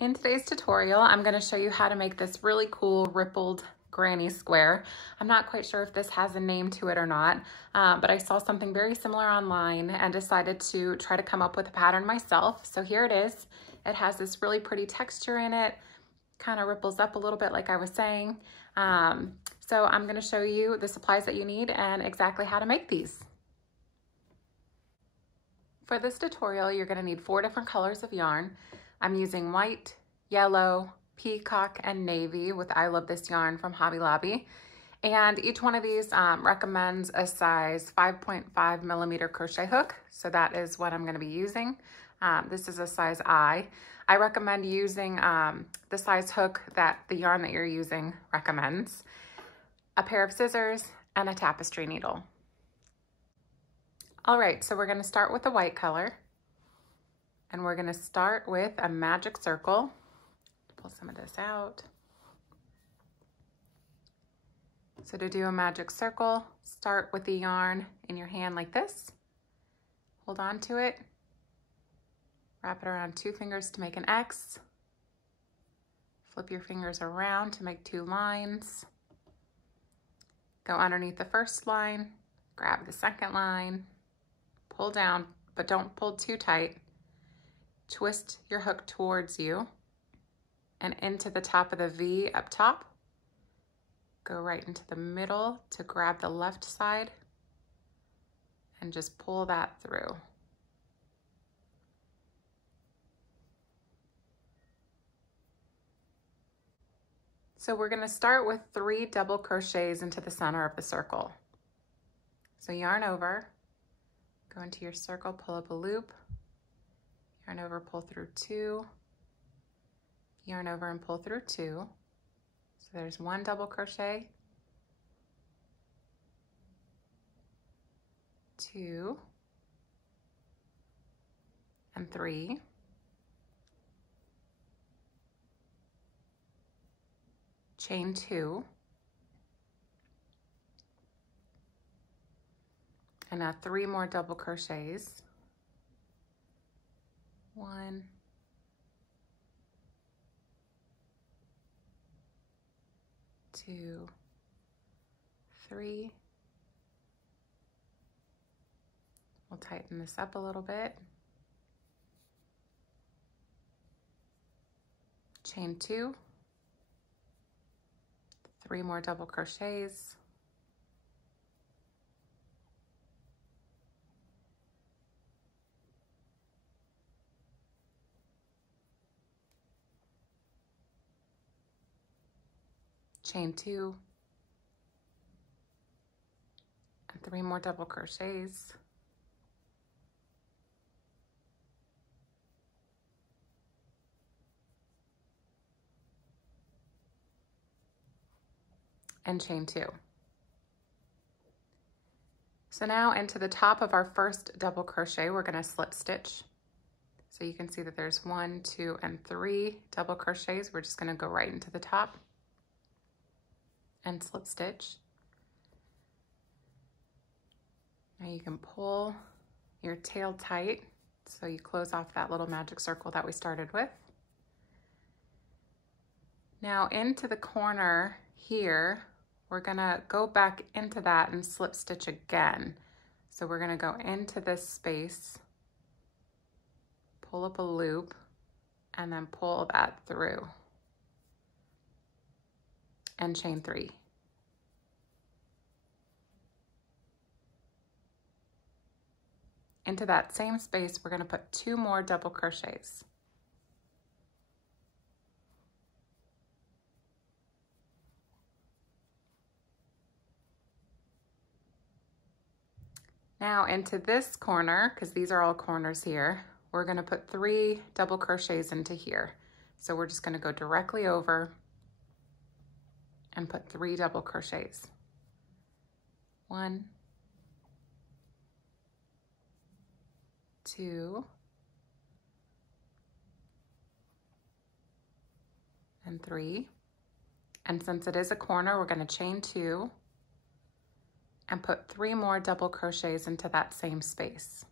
In today's tutorial, I'm going to show you how to make this really cool rippled granny square. I'm not quite sure if this has a name to it or not, but I saw something very similar online and decided to try to come up with a pattern myself. So here it is. It has this really pretty texture in it, kind of ripples up a little bit like I was saying. So I'm going to show you the supplies that you need and exactly how to make these. For this tutorial, you're going to need 4 different colors of yarn. I'm using white, yellow, peacock, and navy with I Love This Yarn from Hobby Lobby. And each one of these recommends a size 5.5 millimeter crochet hook. So that is what I'm going to be using. This is a size I. I recommend using the size hook that the yarn that you're using recommends. A pair of scissors and a tapestry needle. All right, so we're going to start with the white color. And we're going to start with a magic circle. Pull some of this out. So to do a magic circle, start with the yarn in your hand like this. Hold on to it. Wrap it around 2 fingers to make an X. Flip your fingers around to make 2 lines. Go underneath the first line, grab the second line, pull down, but don't pull too tight. Twist your hook towards you and into the top of the V up top. Go right into the middle to grab the left side and just pull that through. So we're going to start with 3 double crochets into the center of the circle. So yarn over, go into your circle, pull up a loop, yarn over, pull through 2, yarn over and pull through 2. So there's 1 double crochet, 2, and 3. Chain 2. And now 3 more double crochets. 1, 2, 3. We'll tighten this up a little bit. Chain 2, 3 more double crochets. Chain 2, and 3 more double crochets. And chain 2. So now into the top of our first double crochet, we're going to slip stitch. So you can see that there's 1, 2, and 3 double crochets. We're just going to go right into the top and slip stitch. Now you can pull your tail tight so you close off that little magic circle that we started with. Now into the corner here, we're gonna go back into that and slip stitch again. So we're gonna go into this space, pull up a loop, and then pull that through. And chain 3. Into that same space, we're going to put 2 more double crochets. Now into this corner, because these are all corners here, we're going to put 3 double crochets into here. So we're just going to go directly over and put 3 double crochets. 1, 2, and 3. And since it is a corner, we're going to chain 2 and put 3 more double crochets into that same space.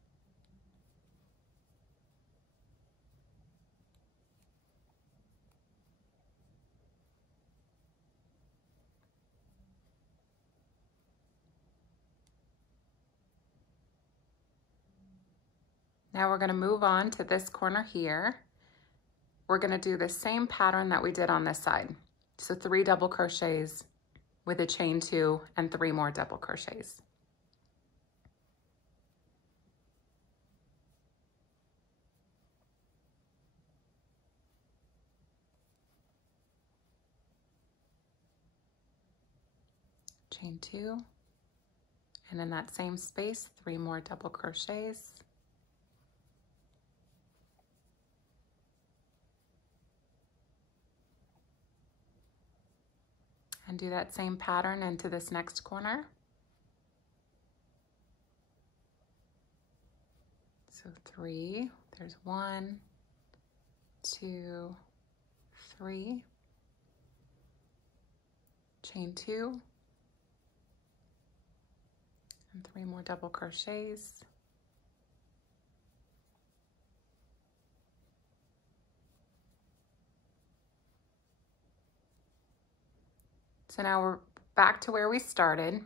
Now we're going to move on to this corner here. We're going to do the same pattern that we did on this side. So 3 double crochets with a chain 2 and 3 more double crochets. Chain 2, and in that same space, 3 more double crochets. And do that same pattern into this next corner. So 3, there's 1, 2, 3, chain 2, and 3 more double crochets. So now we're back to where we started,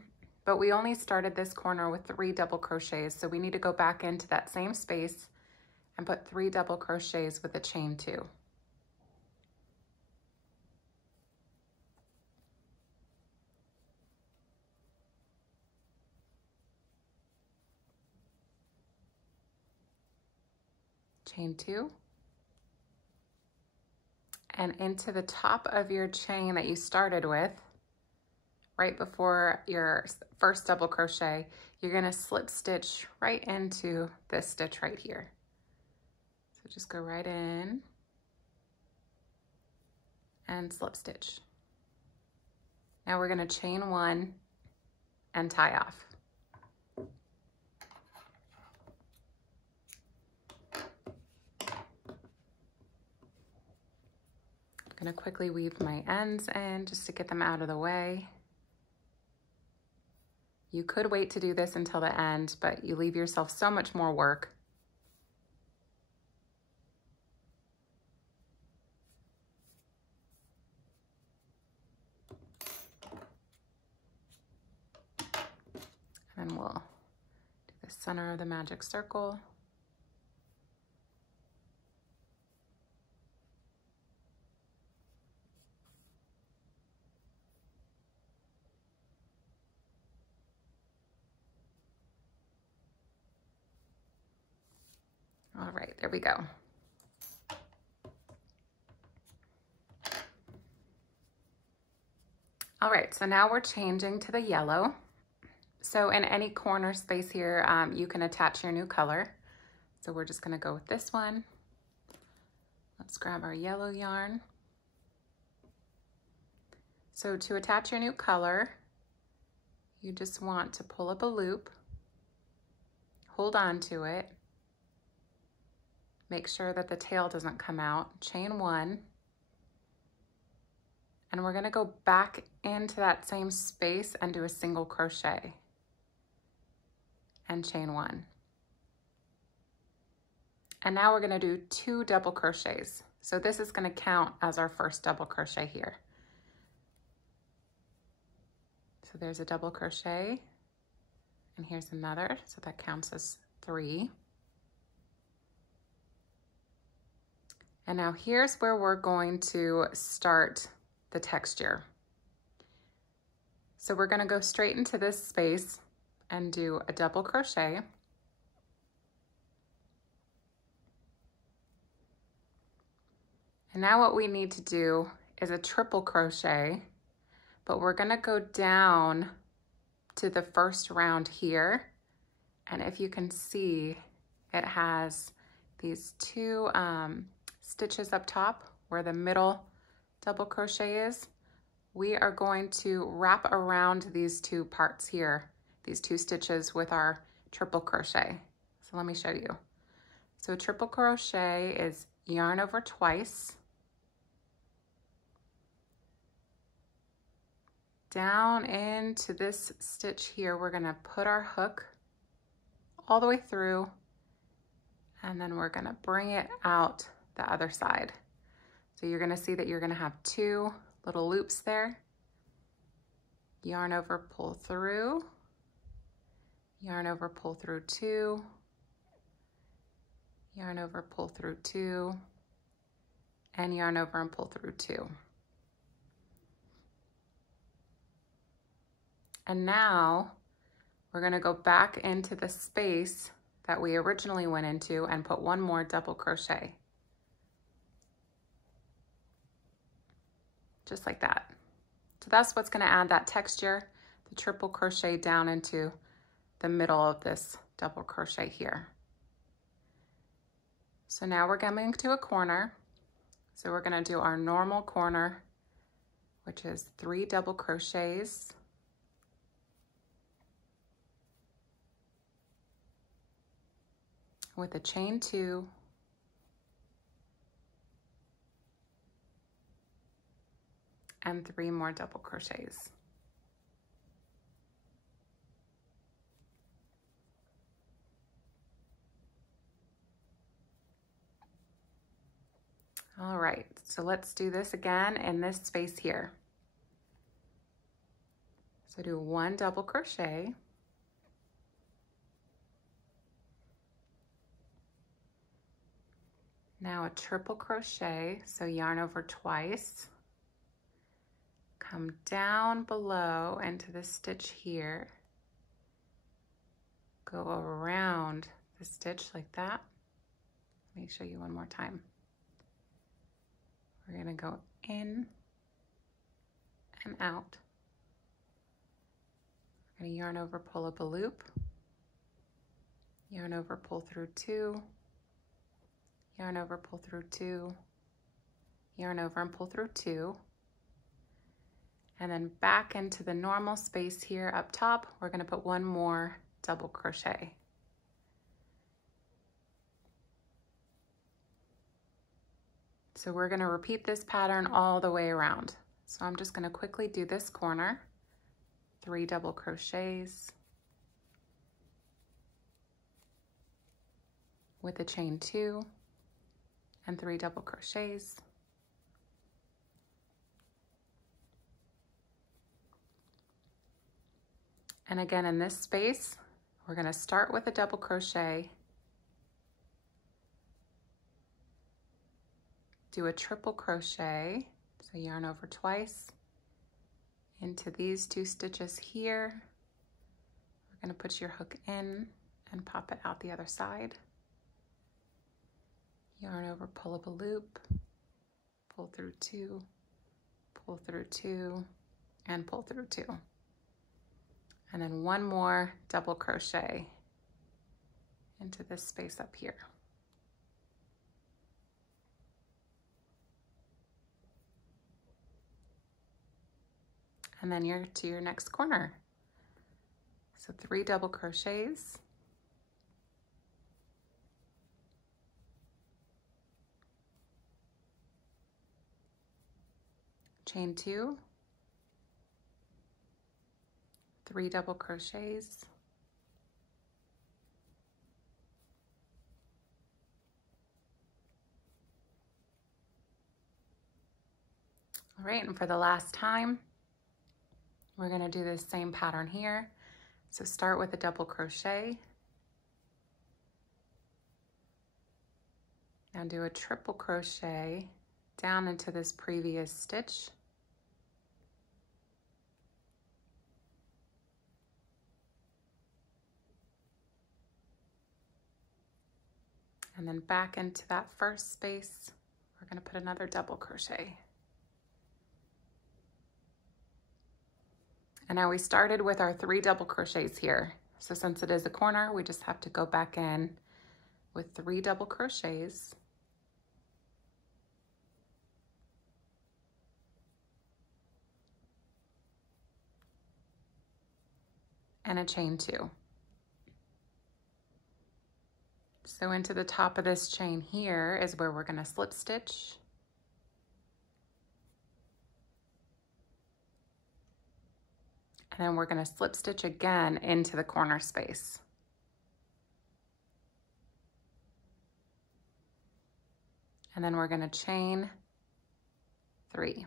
but we only started this corner with 3 double crochets. So we need to go back into that same space and put 3 double crochets with a chain 2. Chain 2. And into the top of your chain that you started with, right before your first double crochet, you're going to slip stitch right into this stitch right here. So just go right in and slip stitch. Now we're going to chain 1 and tie off. I'm going to quickly weave my ends in just to get them out of the way. You could wait to do this until the end, but you leave yourself so much more work. And then we'll do the center of the magic circle. All right, there we go. All right, so now we're changing to the yellow. So in any corner space here, you can attach your new color. So we're just gonna go with this one. Let's grab our yellow yarn. So to attach your new color, you just want to pull up a loop, hold on to it, make sure that the tail doesn't come out, chain 1, and we're gonna go back into that same space and do a single crochet and chain 1. And now we're gonna do 2 double crochets. So this is gonna count as our first double crochet here. So there's a double crochet, and here's another, so that counts as 3. And now here's where we're going to start the texture. So we're gonna go straight into this space and do a double crochet. And now what we need to do is a triple crochet, but we're gonna go down to the first round here. And if you can see, it has these 2 stitches up top where the middle double crochet is. We are going to wrap around these 2 parts here, these 2 stitches with our triple crochet. So let me show you. So triple crochet is yarn over twice, down into this stitch here, we're gonna put our hook all the way through, and then we're gonna bring it out the other side. So you're gonna see that you're gonna have 2 little loops there. Yarn over, pull through, yarn over, pull through 2, yarn over, pull through 2, and yarn over and pull through 2. And now we're going to go back into the space that we originally went into and put one more double crochet. Just like that. So that's what's going to add that texture, the triple crochet down into the middle of this double crochet here. So now we're coming to a corner. So we're going to do our normal corner, which is 3 double crochets. With a chain 2, and 3 more double crochets. All right, so let's do this again in this space here. So do 1 double crochet, now a triple crochet, so yarn over twice, come down below into the stitch here, go around the stitch like that. Let me show you one more time. We're going to go in and out. We're going to yarn over, pull up a loop, yarn over, pull through 2, yarn over, pull through 2, yarn over and pull through 2, and then back into the normal space here up top. We're going to put 1 more double crochet. So we're going to repeat this pattern all the way around. So I'm just going to quickly do this corner, 3 double crochets with a chain 2 and 3 double crochets. And again, in this space, we're going to start with a double crochet, do a triple crochet, so yarn over twice into these 2 stitches here. We're going to put your hook in and pop it out the other side. Yarn over, pull up a loop, pull through 2, pull through 2, and pull through 2. And then 1 more double crochet into this space up here. And then you're to your next corner. So 3 double crochets, chain 2, 3 double crochets, all right, and for the last time, we're going to do this same pattern here. So start with a double crochet. Now do a triple crochet down into this previous stitch. And then back into that first space, we're going to put another double crochet. And now we started with our 3 double crochets here. So since it is a corner, we just have to go back in with 3 double crochets. And a chain 2. So into the top of this chain here is where we're going to slip stitch. And then we're going to slip stitch again into the corner space. And then we're going to chain 3.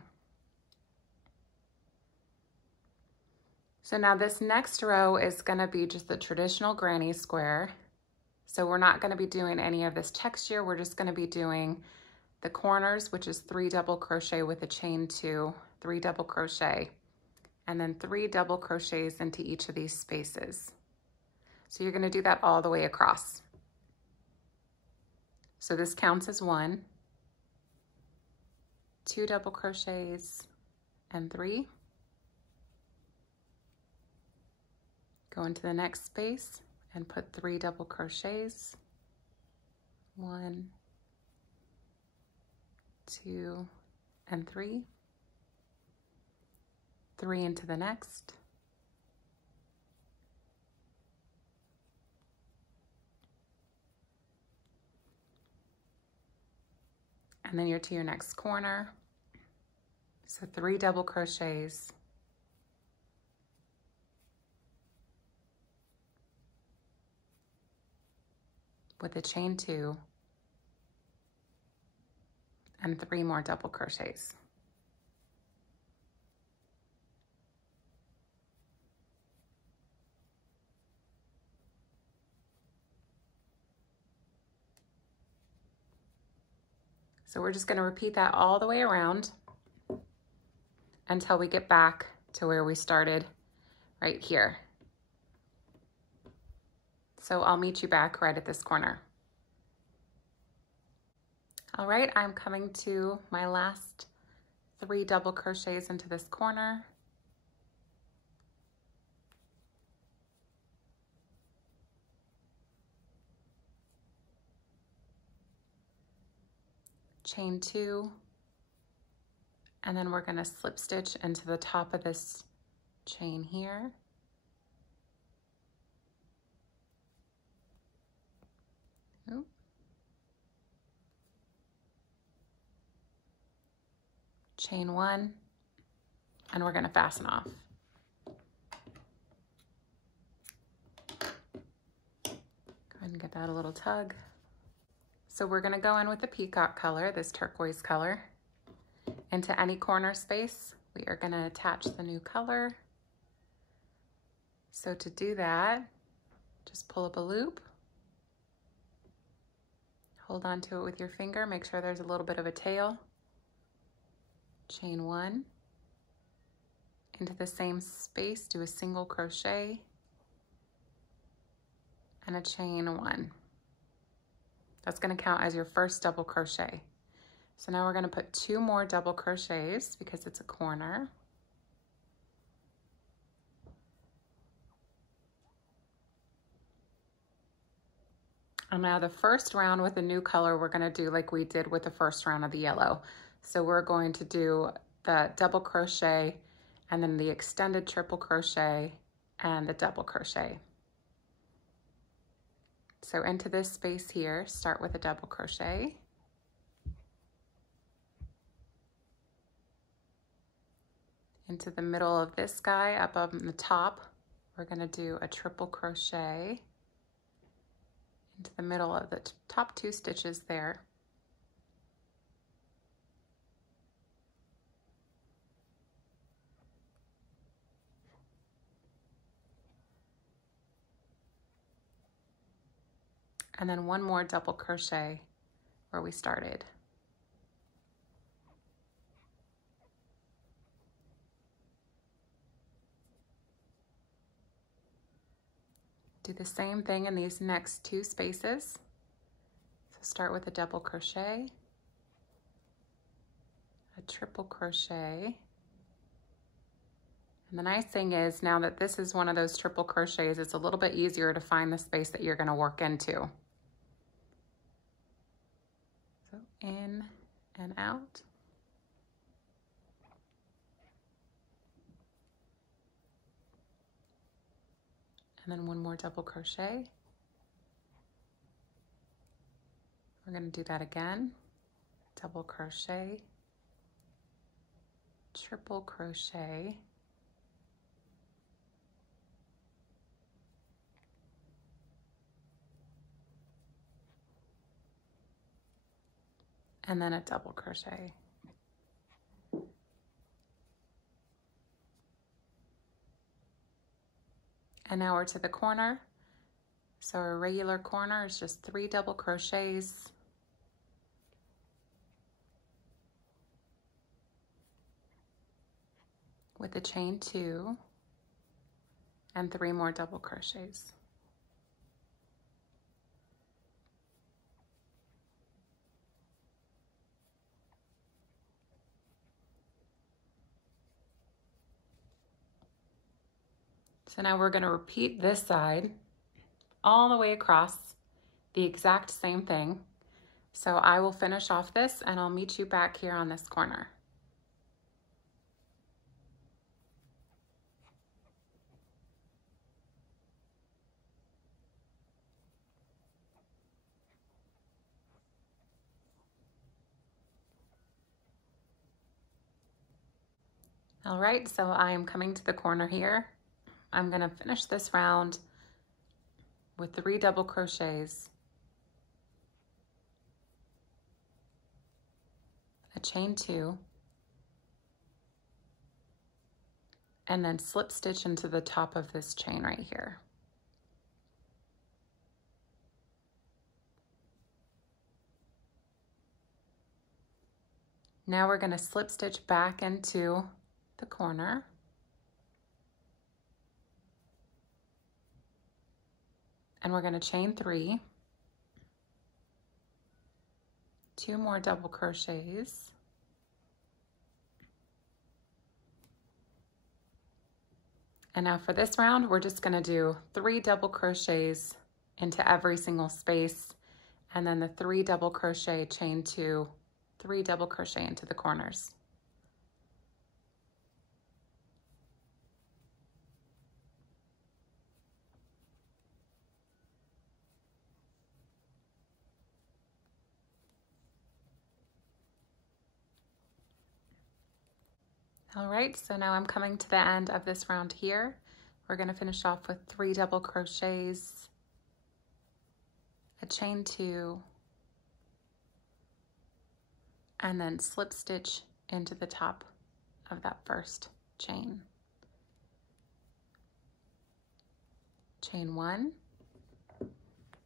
So now this next row is going to be just the traditional granny square. So we're not going to be doing any of this texture. We're just going to be doing the corners, which is 3 double crochet with a chain 2, 3 double crochet, and then 3 double crochets into each of these spaces. So you're going to do that all the way across. So this counts as 1, 2 double crochets, and 3. Go into the next space and put 3 double crochets, 1, 2, and 3. 3 into the next. And then you're to your next corner. So 3 double crochets, with a chain 2, and 3 more double crochets. So we're just going to repeat that all the way around until we get back to where we started right here. So I'll meet you back right at this corner. All right, I'm coming to my last 3 double crochets into this corner. Chain 2, and then we're going to slip stitch into the top of this chain here. Ooh. Chain 1, and we're going to fasten off. Go ahead and give that a little tug. So we're going to go in with the peacock color, this turquoise color, into any corner space. We are going to attach the new color. So to do that, just pull up a loop, hold on to it with your finger, make sure there's a little bit of a tail. Chain 1, into the same space, do a single crochet, and a chain 1. That's going to count as your first double crochet. So now we're going to put 2 more double crochets because it's a corner. And now the first round with the new color, we're going to do like we did with the first round of the yellow. So we're going to do the double crochet and then the extended triple crochet and the double crochet. So into this space here, start with a double crochet. Into the middle of this guy up on the top, we're going to do a triple crochet into the middle of the top 2 stitches there. And then 1 more double crochet where we started. Do the same thing in these next 2 spaces. So start with a double crochet, a triple crochet. And the nice thing is now that this is one of those triple crochets, it's a little bit easier to find the space that you're going to work into. So in and out. And then 1 more double crochet. We're going to do that again. Double crochet, triple crochet, and then a double crochet. And now we're to the corner. So a regular corner is just 3 double crochets. With a chain 2 and 3 more double crochets. So now we're going to repeat this side all the way across, the exact same thing. So I will finish off this and I'll meet you back here on this corner. All right, so I am coming to the corner here. I'm going to finish this round with 3 double crochets, a chain 2, and then slip stitch into the top of this chain right here. Now we're going to slip stitch back into the corner. And we're going to chain 3, 2 more double crochets, and now for this round we're just going to do 3 double crochets into every single space, and then the 3 double crochet, chain 2, 3 double crochet into the corners. All right, so now I'm coming to the end of this round here. We're going to finish off with 3 double crochets, a chain 2, and then slip stitch into the top of that first chain. Chain 1.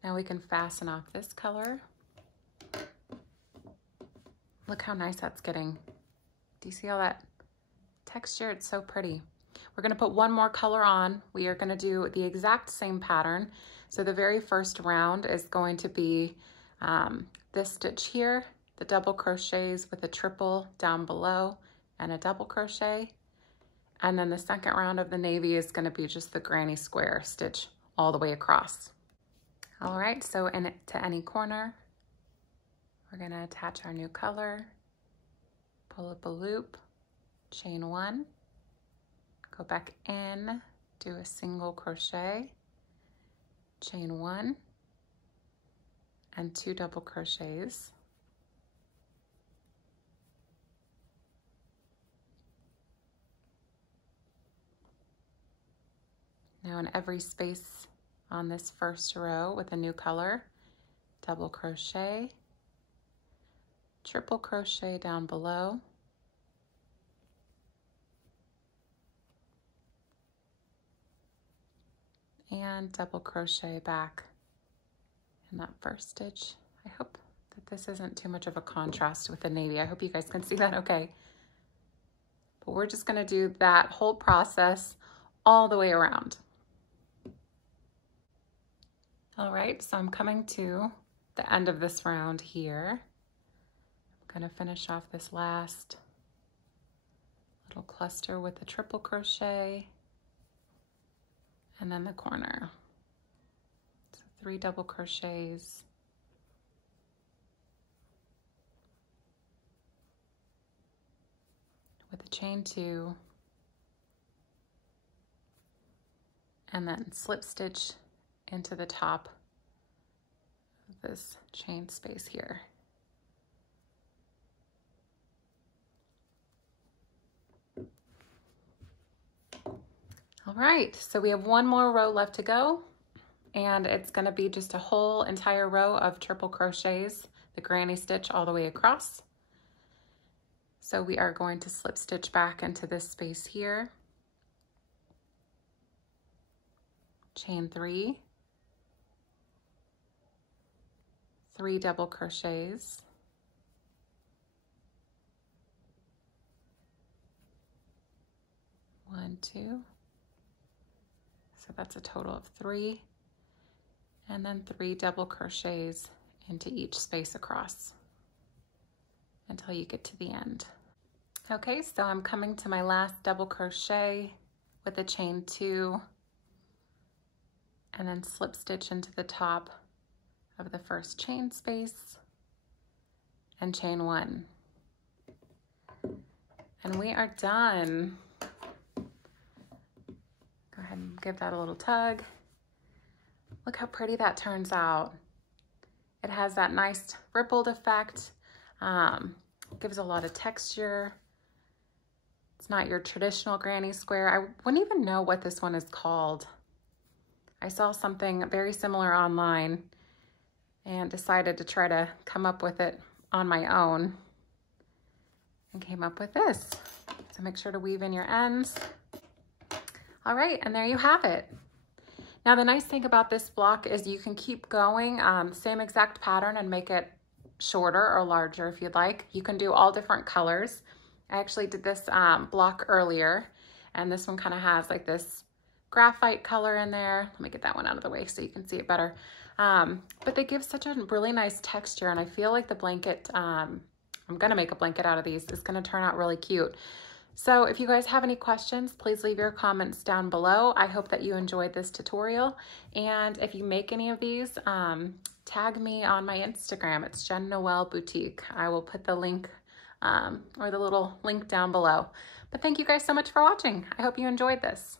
Now we can fasten off this color. Look how nice that's getting. Do you see all that texture? It's so pretty. We're going to put one more color on. We are going to do the exact same pattern. So the very first round is going to be this stitch here, the double crochets with a triple down below and a double crochet. And then the second round of the navy is going to be just the granny square stitch all the way across. All right, so to any corner, we're going to attach our new color, pull up a loop, chain 1, go back in, do a single crochet, chain 1, and 2 double crochets. Now in every space on this first row with a new color, double crochet, triple crochet down below, and double crochet back in that first stitch. I hope that this isn't too much of a contrast with the navy. I hope you guys can see that okay. But we're just going to do that whole process all the way around. All right, so I'm coming to the end of this round here. I'm going to finish off this last little cluster with a triple crochet and then the corner. So 3 double crochets, with a chain 2, and then slip stitch into the top of this chain space here. All right, so we have one more row left to go, and it's going to be just a whole entire row of triple crochets, the granny stitch all the way across. So we are going to slip stitch back into this space here, chain 3, 3 double crochets. 1, 2. So that's a total of 3. And then 3 double crochets into each space across until you get to the end. Okay, so I'm coming to my last double crochet with a chain 2 and then slip stitch into the top of the first chain space and chain 1. And we are done. Go ahead and give that a little tug. Look how pretty that turns out. It has that nice rippled effect. Gives a lot of texture. It's not your traditional granny square. I wouldn't even know what this one is called. I saw something very similar online and decided to try to come up with it on my own and came up with this. So make sure to weave in your ends. All right, and there you have it. Now the nice thing about this block is you can keep going, same exact pattern, and make it shorter or larger if you'd like. You can do all different colors. I actually did this block earlier, and this one kind of has like this graphite color in there. Let me get that one out of the way so you can see it better. But they give such a really nice texture, and I feel like the blanket, I'm gonna make a blanket out of these. It's gonna turn out really cute. So if you guys have any questions, please leave your comments down below. I hope that you enjoyed this tutorial. And if you make any of these, tag me on my Instagram. It's Jen Noel Boutique. I will put the link or the little link down below. But thank you guys so much for watching. I hope you enjoyed this.